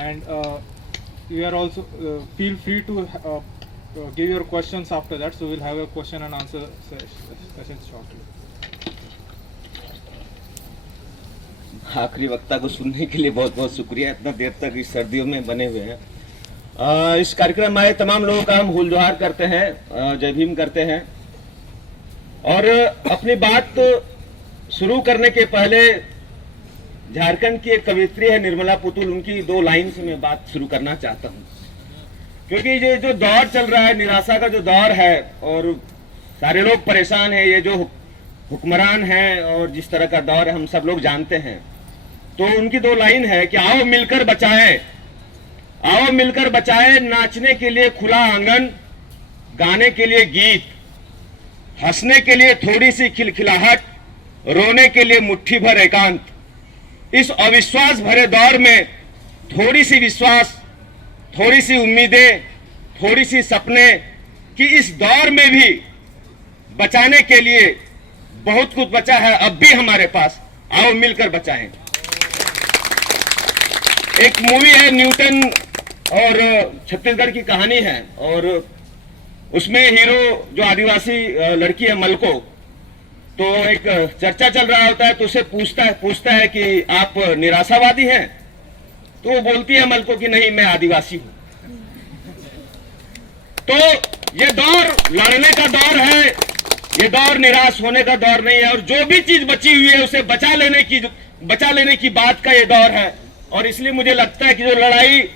and you are also feel free to give your questions after that. So we'll have a question and answer session shortly. आखिरी वक्ता को सुनने के लिए बहुत बहुत शुक्रिया। इतना देर तक इस सर्दियों में बने हुए हैं। इस कार्यक्रम में आए तमाम लोगों का हम हुल जोहार करते हैं, जय भीम करते हैं। और अपनी बात शुरू करने के पहले झारखंड की एक कवियत्री है निर्मला पुतुल, उनकी 2 लाइन से मैं बात शुरू करना चाहता हूं। क्योंकि ये जो दौर चल रहा है, निराशा का जो दौर है और सारे लोग परेशान हैं, ये जो हुक्मरान हैं और जिस तरह का दौर है हम सब लोग जानते हैं। तो उनकी 2 लाइन है कि आओ मिलकर बचाएं, आओ मिलकर बचाएं, नाचने के लिए खुला आंगन, गाने के लिए गीत, हंसने के लिए थोड़ी सी खिलखिलाहट, रोने के लिए मुट्ठी भर एकांत। इस अविश्वास भरे दौर में थोड़ी सी विश्वास, थोड़ी सी उम्मीदें, थोड़ी सी सपने कि इस दौर में भी बचाने के लिए बहुत कुछ बचा है अब भी हमारे पास, आओ मिलकर बचाएं। एक मूवी है न्यूटन और छत्तीसगढ़ की कहानी है, और उसमें हीरो जो आदिवासी लड़की है मलको, तो एक चर्चा चल रहा होता है तो उसे पूछता है कि आप निराशावादी हैं? तो वो बोलती है मलको कि नहीं, मैं आदिवासी हूं। तो ये दौर लड़ने का दौर है, ये दौर निराश होने का दौर नहीं है, और जो भी चीज बची हुई है उसे बचा लेने की बात का ये दौर है। और इसलिए मुझे लगता है कि जो लड़ाई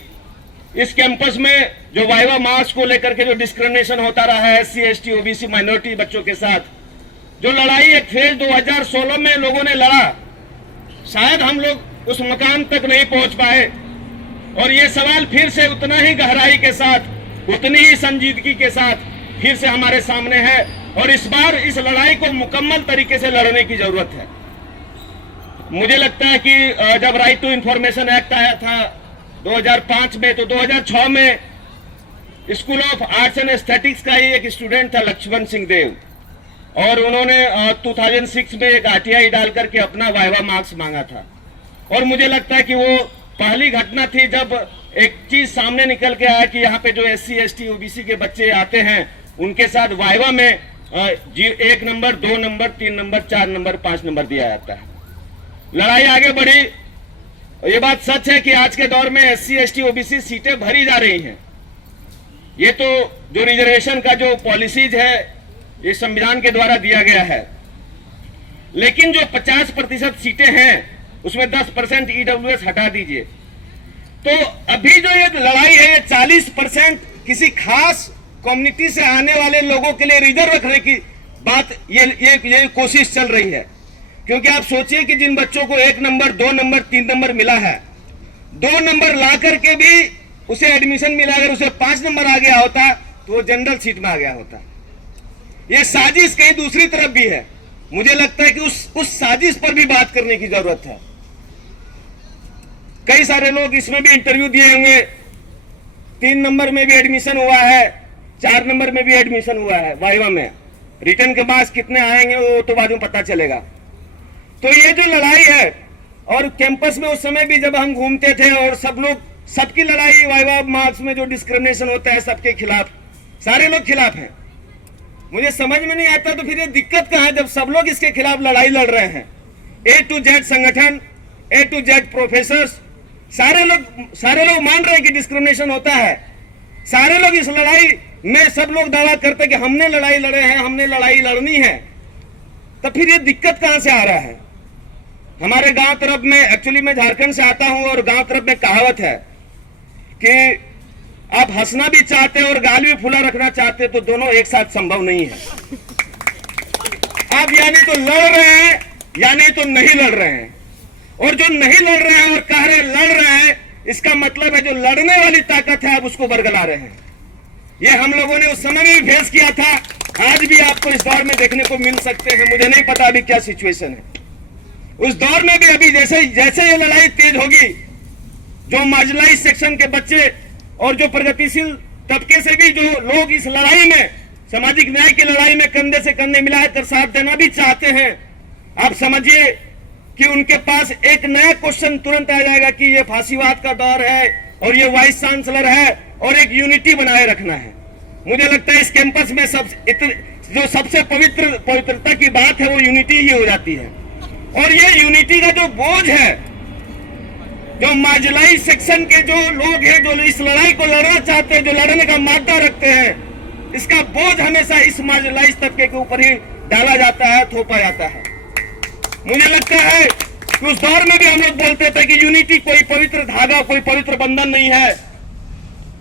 इस कैंपस में जो वाइवा मार्क्स को लेकर के जो डिस्क्रिमिनेशन होता रहा है SC ST OBC माइनॉरिटी बच्चों के साथ, जो लड़ाई एक फेज 2016 में लोगों ने लड़ा, शायद हम लोग उस मकाम तक नहीं पहुंच पाए। और ये सवाल फिर से उतना ही गहराई के साथ, उतनी ही संजीदगी के साथ फिर से हमारे सामने है, और इस बार इस लड़ाई को मुकम्मल तरीके से लड़ने की जरूरत है। मुझे लगता है कि जब राइट टू इंफॉर्मेशन एक्ट आया था 2005 में, तो 2006 में school of arts and aesthetics का ही एक स्टूडेंट था लक्ष्मण सिंह देव, और उन्होंने 2006 में एक RTI डाल करके अपना वाइवा मार्क्स मांगा था। और मुझे लगता है कि वो पहली घटना थी जब एक चीज सामने निकल के आया कि यहाँ पे जो SC ST OBC के बच्चे आते हैं उनके साथ वाइवा में 1 number, 2 number, 3 number, 4 number, 5 number दिया जाता है। लड़ाई आगे बढ़ी। ये बात सच है कि आज के दौर में SC ST OBC सीटें भरी जा रही हैं। ये तो जो रिजर्वेशन का जो पॉलिसीज है ये संविधान के द्वारा दिया गया है, लेकिन जो 50% सीटें हैं उसमें 10% EWS हटा दीजिए। तो अभी जो ये लड़ाई है, ये 40% किसी खास कम्युनिटी से आने वाले लोगों के लिए रिजर्व रखने की बात, ये कोशिश चल रही है। क्योंकि आप सोचिए कि जिन बच्चों को 1 नंबर, 2 नंबर, 3 नंबर मिला है, 2 नंबर ला करके भी उसे एडमिशन मिला, अगर उसे 5 नंबर आ गया होता तो वो जनरल सीट में आ गया होता। ये साजिश कहीं दूसरी तरफ भी है। मुझे लगता है कि उस साजिश पर भी बात करने की जरूरत है। कई सारे लोग इसमें भी इंटरव्यू दिए होंगे, 3 नंबर में भी एडमिशन हुआ है, 4 नंबर में भी एडमिशन हुआ है वाइवा में। रिटर्न के बाद कितने आएंगे वो तो बाद में पता चलेगा। तो ये जो लड़ाई है, और कैंपस में उस समय भी जब हम घूमते थे और सबकी लड़ाई वाइवा मार्क्स में जो डिस्क्रिमिनेशन होता है सबके खिलाफ, सारे लोग खिलाफ हैं। मुझे समझ में नहीं आता तो फिर ये दिक्कत कहां है जब सब लोग इसके खिलाफ लड़ाई लड़ रहे हैं। A to Z संगठन, A to Z प्रोफेसर, सारे लोग मान रहे हैं कि डिस्क्रिमिनेशन होता है। सारे लोग इस लड़ाई में, सब लोग दावा करते हैं कि हमने लड़ाई लड़े हैं, हमने लड़ाई लड़नी है। तो फिर ये दिक्कत कहां से आ रहा है? हमारे गांव तरफ में, एक्चुअली मैं झारखंड से आता हूं, और गांव तरफ में कहावत है कि आप हंसना भी चाहते हो और गाल भी फुला रखना चाहते हो, तो दोनों एक साथ संभव नहीं है। आप यानी तो लड़ रहे हैं यानी तो नहीं लड़ रहे हैं, और जो नहीं लड़ रहे हैं और कह रहे लड़ रहे हैं, इसका मतलब है जो लड़ने वाली ताकत है आप उसको बरगला रहे हैं। ये हम लोगों ने उस समय में भी फेस किया था, आज भी आपको इस दौर में देखने को मिल सकते हैं। मुझे नहीं पता अभी क्या सिचुएशन है उस दौर में भी। अभी जैसे ये लड़ाई तेज होगी, जो मार्जिनलाइज सेक्शन के बच्चे और जो प्रगतिशील तबके से भी जो लोग इस लड़ाई में, सामाजिक न्याय की लड़ाई में कंधे से कंधे मिलाकर साथ देना भी चाहते हैं, आप समझिए कि उनके पास एक नया क्वेश्चन तुरंत आ जाएगा कि ये फांसीवाद का दौर है और ये वाइस चांसलर है और एक यूनिटी बनाए रखना है। मुझे लगता है इस कैंपस में जो सबसे पवित्रता की बात है वो यूनिटी ही हो जाती है। और ये यूनिटी का जो बोझ है, जो मार्जिनलाइज सेक्शन के जो लोग हैं, जो इस लड़ाई को लड़ना चाहते हैं, जो लड़ने का मादा रखते हैं, इसका बोझ हमेशा इस मार्जिनलाइज तबके के ऊपर ही डाला जाता है, थोपा जाता है। मुझे लगता है कि उस दौर में भी हम लोग बोलते थे कि यूनिटी कोई पवित्र धागा, कोई पवित्र बंधन नहीं है।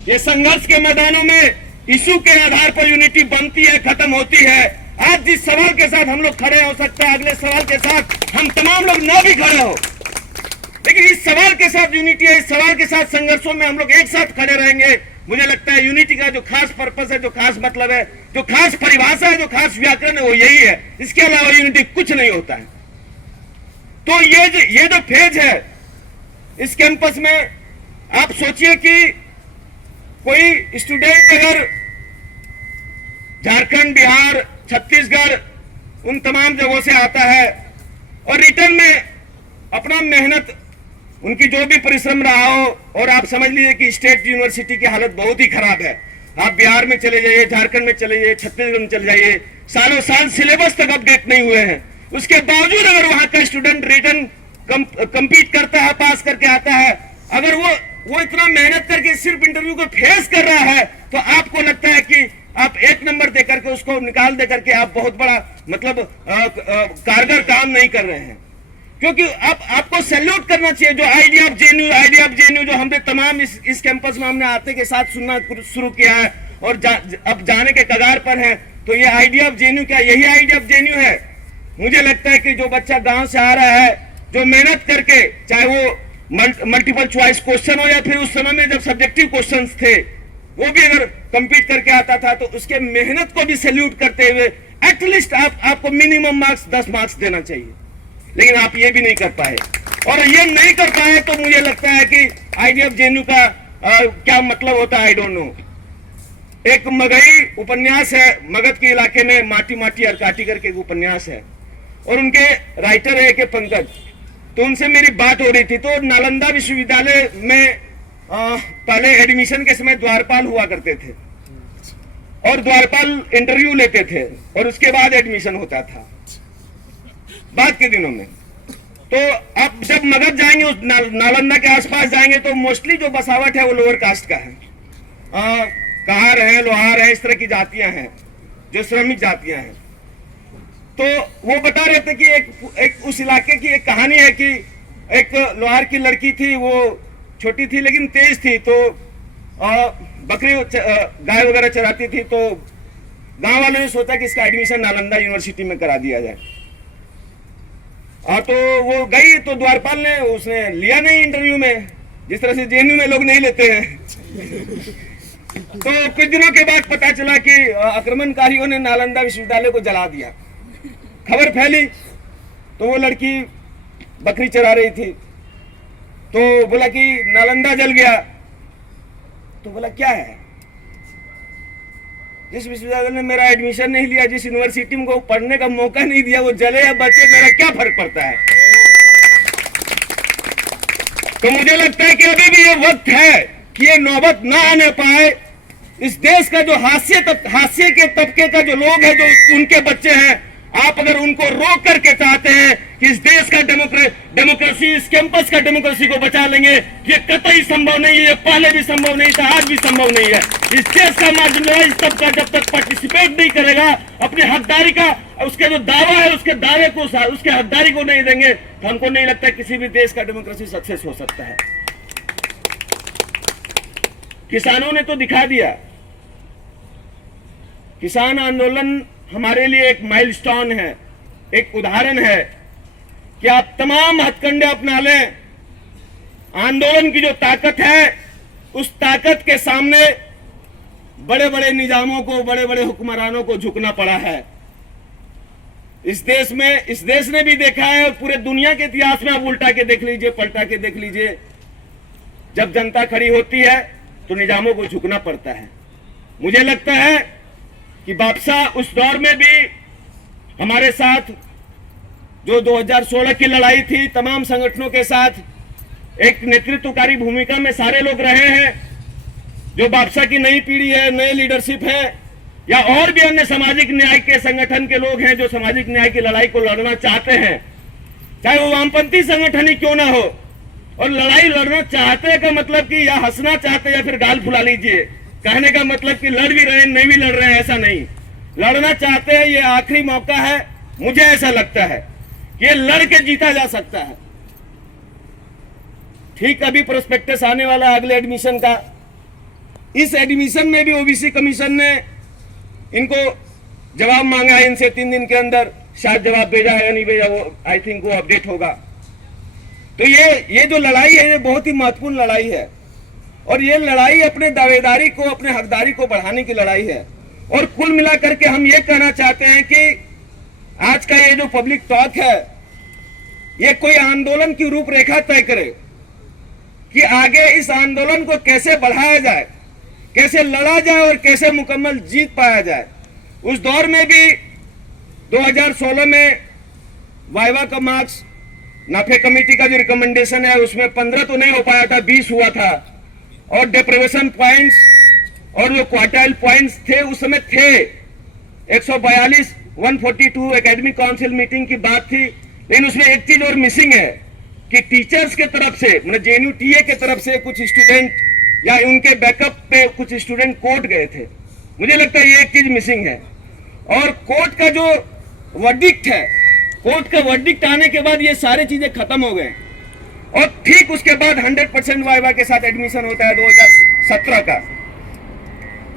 ये संघर्ष के मैदानों में इशू के आधार पर यूनिटी बनती है, खत्म होती है। आज जिस सवाल के साथ हम लोग खड़े हो सकता है, अगले सवाल के साथ हम तमाम लोग ना भी खड़े हो, लेकिन इस सवाल के साथ यूनिटी है, इस सवाल के साथ संघर्षों में हम लोग एक साथ खड़े रहेंगे। मुझे लगता है यूनिटी का जो खास पर्पस है, जो खास मतलब है, जो खास परिभाषा है, जो खास व्याकरण है, वो यही है। इसके अलावा यूनिटी कुछ नहीं होता है। तो ये जो फेज है इस कैंपस में, आप सोचिए कि कोई स्टूडेंट अगर झारखंड, बिहार, छत्तीसगढ़, उन तमाम जगहों से आता है और रिटर्न में अपना मेहनत, उनकी जो भी परिश्रम रहा हो, और आप समझ लीजिए कि स्टेट यूनिवर्सिटी की हालत बहुत ही खराब है। आप बिहार में चले जाइए, झारखंड में चले जाइए, छत्तीसगढ़ में चले जाइए, सालों साल सिलेबस तक अपडेट नहीं हुए हैं। उसके बावजूद अगर वहां का स्टूडेंट रिटर्न कंपीट करता है, पास करके आता है, अगर वो इतना मेहनत करके सिर्फ इंटरव्यू को फेस कर रहा है, तो आपको लगता है कि आप एक नंबर दे करके, उसको निकाल दे करके आप बहुत बड़ा मतलब कारगर काम नहीं कर रहे हैं। क्योंकि आपको सैल्यूट करना चाहिए जो आइडिया ऑफ जेएनयू जो हमने तमाम इस कैंपस में हमने आते के साथ सुनना शुरू किया है और अब जाने के कगार पर है। तो ये आइडिया ऑफ जेएनयू क्या, यही आइडिया ऑफ जेएनयू है। मुझे लगता है कि जो बच्चा गांव से आ रहा है, जो मेहनत करके, चाहे वो मल्टीपल चॉइस क्वेश्चन हो या फिर उस समय में जब सब्जेक्टिव क्वेश्चन थे, वो भी अगर कंपीट करके आता था, तो उसके मेहनत को भी सैल्यूट करते हुए एटलीस्ट आपको मिनिमम मार्क्स 10 मार्क्स देना चाहिए। लेकिन आप ये भी नहीं कर पाए, और ये नहीं कर पाए तो मुझे लगता है कि आइडिया ऑफ जेएनयू का क्या मतलब होता है, आई डोंट नो। एक मगही उपन्यास है, मगध के इलाके में माटी माटी अरकाटी करके एक उपन्यास है, और उनके राइटर है के पंकज। तो उनसे मेरी बात हो रही थी। तो नालंदा विश्वविद्यालय में पहले एडमिशन के समय द्वारपाल हुआ करते थे, और द्वारपाल इंटरव्यू लेते थे, और उसके बाद एडमिशन होता था बाद के दिनों में। तो अब जब मगध जाएंगे, उस नालंदा के आसपास जाएंगे, तो मोस्टली जो बसावट है वो लोअर कास्ट का है। कहार है, लोहार है, इस तरह की जातियां हैं, जो श्रमिक जातियां हैं। तो वो बता रहे थे कि एक उस इलाके की एक कहानी है कि एक लोहार की लड़की थी, वो छोटी थी लेकिन तेज थी, तो बकरी गाय वगैरह चराती थी। तो गांव वालों ने सोचा कि इसका एडमिशन नालंदा यूनिवर्सिटी में करा दिया जाए। तो वो गई, तो द्वारपाल ने उसने लिया नहीं इंटरव्यू में, जिस तरह से जेएनयू में लोग नहीं लेते हैं। तो कुछ दिनों के बाद पता चला कि आक्रमणकारियों ने नालंदा विश्वविद्यालय को जला दिया। खबर फैली, तो वो लड़की बकरी चरा रही थी, तो बोला कि नालंदा जल गया। तो बोला क्या है, जिस विश्वविद्यालय ने मेरा एडमिशन नहीं लिया, जिस यूनिवर्सिटी में को पढ़ने का मौका नहीं दिया, वो जले या बचे, मेरा क्या फर्क पड़ता है। तो मुझे लगता है कि अभी भी ये वक्त है कि ये नौबत ना आने पाए। इस देश का जो हाशिए के तबके का जो लोग हैं, जो उनके बच्चे हैं, आप अगर उनको रोक करके चाहते हैं कि इस देश का डेमोक्रेसी, इस कैंपस का डेमोक्रेसी को बचा लेंगे, ये कतई संभव नहीं है। ये पहले भी संभव नहीं था, आज भी संभव नहीं है। इस देश का मार्जिनलाइज्ड तबका जब तक पार्टिसिपेट नहीं करेगा, अपनी हकदारी का, उसके जो दावा है उसके दावे को, उसके हकदारी को नहीं देंगे, तो हमको नहीं लगता किसी भी देश का डेमोक्रेसी सक्सेस हो सकता है। किसानों ने तो दिखा दिया। किसान आंदोलन हमारे लिए एक माइलस्टोन है, एक उदाहरण है कि आप तमाम हथकंडे अपना लें। आंदोलन की जो ताकत है, उस ताकत के सामने बड़े बड़े निजामों को, बड़े बड़े हुक्मरानों को झुकना पड़ा है। इस देश ने भी देखा है, और पूरे दुनिया के इतिहास में आप उल्टा के देख लीजिए, पलटा के देख लीजिए, जब जनता खड़ी होती है तो निजामों को झुकना पड़ता है। मुझे लगता है कि बादशाह उस दौर में भी हमारे साथ, जो 2016 की लड़ाई थी तमाम संगठनों के साथ, एक नेतृत्वकारी भूमिका में सारे लोग रहे हैं। जो बापसा की नई पीढ़ी है, नए लीडरशिप है, या और भी अन्य सामाजिक न्याय के संगठन के लोग हैं जो सामाजिक न्याय की लड़ाई को लड़ना चाहते हैं, चाहे वो वामपंथी संगठन ही क्यों ना हो। और लड़ाई लड़ना चाहते का मतलब कि या हंसना चाहते या फिर गाल फुला लीजिए, कहने का मतलब कि लड़ भी रहे हैं, नहीं भी लड़ रहे हैं, ऐसा नहीं। लड़ना चाहते हैं, ये आखिरी मौका है। मुझे ऐसा लगता है कि ये लड़ के जीता जा सकता है। ठीक अभी प्रोस्पेक्टस आने वाला है अगले एडमिशन का। इस एडमिशन में भी ओबीसी कमीशन ने इनको जवाब मांगा है इनसे 3 दिन के अंदर। शायद जवाब भेजा है या नहीं भेजा, वो आई थिंक वो अपडेट होगा। तो ये जो लड़ाई है, ये बहुत ही महत्वपूर्ण लड़ाई है। और ये लड़ाई अपने दावेदारी को, अपने हकदारी को बढ़ाने की लड़ाई है। और कुल मिलाकर के हम ये कहना चाहते हैं कि आज का ये जो पब्लिक टॉक है, ये कोई आंदोलन की रूपरेखा तय करे कि आगे इस आंदोलन को कैसे बढ़ाया जाए, कैसे लड़ा जाए और कैसे मुकम्मल जीत पाया जाए। उस दौर में भी 2016 में वाइवा का मार्क्स, नाफे कमेटी का जो रिकमेंडेशन है उसमें 15 तो नहीं हो पाया था, 20 हुआ था। और डेप्रिवेशन पॉइंट्स और जो क्वार्टाइल पॉइंट्स थे उस समय थे 142, 142 एकेडमिक काउंसिल मीटिंग की बात थी। लेकिन उसमें एक चीज और मिसिंग है कि टीचर्स के तरफ से, मतलब JNUTA के तरफ से कुछ स्टूडेंट या उनके बैकअप पे कुछ स्टूडेंट कोर्ट गए थे। मुझे लगता है ये एक चीज मिसिंग है। और कोर्ट का जो वर्डिक्ट है, कोर्ट का वर्डिक्ट आने के बाद ये सारी चीजें खत्म हो गए। और ठीक उसके बाद 100% वाइवा के साथ एडमिशन होता है 2017 का।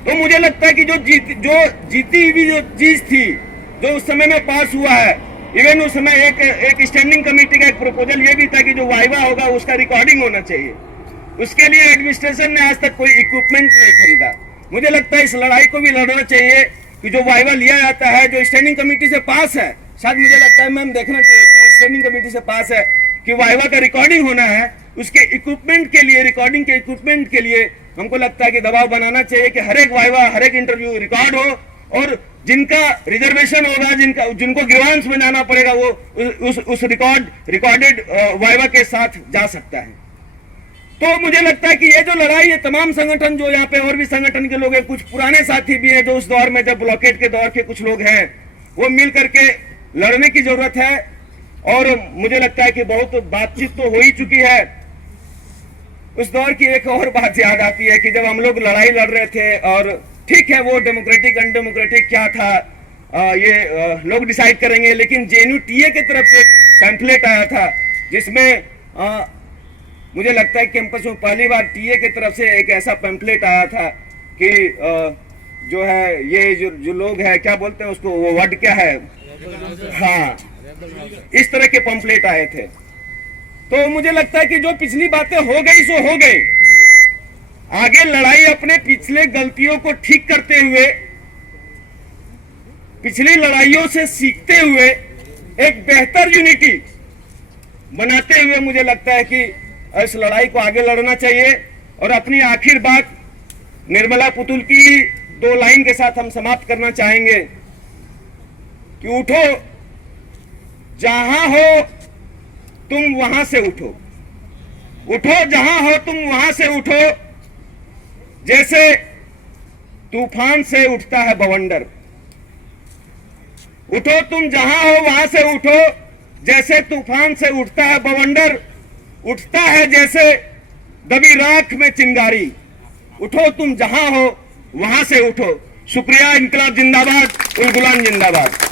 तो मुझे लगता है कि जो जीती हुई जो चीज थी, जो उस समय में पास हुआ है, इवन उस समय एक स्टैंडिंग कमेटी का एक प्रपोजल ये भी था कि जो वाइवा होगा उसका रिकॉर्डिंग होना चाहिए। उसके लिए एडमिनिस्ट्रेशन ने आज तक कोई इक्विपमेंट नहीं खरीदा। मुझे लगता है इस लड़ाई को भी लड़ना चाहिए कि जो वाइवा लिया जाता है, जो स्टैंडिंग कमेटी से पास है, शायद मुझे लगता है मैम देखना चाहिए उसको, स्टैंडिंग कमेटी से पास है कि वाइवा का रिकॉर्डिंग होना है, उसके इक्विपमेंट के लिए, रिकॉर्डिंग के इक्विपमेंट के लिए हमको लगता है कि दबाव बनाना चाहिए कि हर एक वाइवा, हर एक इंटरव्यू रिकॉर्ड हो। और जिनका रिजर्वेशन होगा, जिनको ग्रीवांस में जाना पड़ेगा, वो उस रिकॉर्डेड वाइवा के साथ जा सकता है। तो मुझे लगता है कि ये जो लड़ाई है, तमाम संगठन, जो यहाँ पे और भी संगठन के लोग हैं, कुछ पुराने साथी भी हैं जो उस दौर में, जब ब्लॉकेट के दौर के कुछ लोग हैं, वो मिल करके लड़ने की जरूरत है। और मुझे लगता है कि बहुत बातचीत तो हो ही चुकी है। उस दौर की एक और बात याद आती है कि जब हम लोग लड़ाई लड़ रहे थे, और ठीक है वो डेमोक्रेटिक अनडेमोक्रेटिक क्या था, ये लोग डिसाइड करेंगे, लेकिन JNUTA की तरफ से पैम्फलेट आया था जिसमें मुझे लगता है कैंपस में पहली बार TA की तरफ से एक ऐसा पैम्फलेट आया था कि जो है ये जो लोग हैं, क्या बोलते हैं उसको, वो वर्ड क्या है, हाँ, इस तरह के पैम्फलेट आए थे। तो मुझे लगता है कि जो पिछली बातें हो गई सो हो गई। आगे लड़ाई अपने पिछले गलतियों को ठीक करते हुए, पिछली लड़ाइयों से सीखते हुए, एक बेहतर यूनिटी बनाते हुए मुझे लगता है कि इस लड़ाई को आगे लड़ना चाहिए। और अपनी आखिर बात निर्मला पुतुल की 2 लाइन के साथ हम समाप्त करना चाहेंगे कि उठो जहां हो तुम वहां से उठो, उठो जहां हो तुम वहां से उठो, जैसे तूफान से उठता है बवंडर। उठो तुम जहां हो वहां से उठो, जैसे तूफान से उठता है बवंडर, उठता है जैसे दबी राख में चिंगारी। उठो तुम जहां हो वहां से उठो। शुक्रिया। इंकलाब जिंदाबाद, उल गुलाम जिंदाबाद।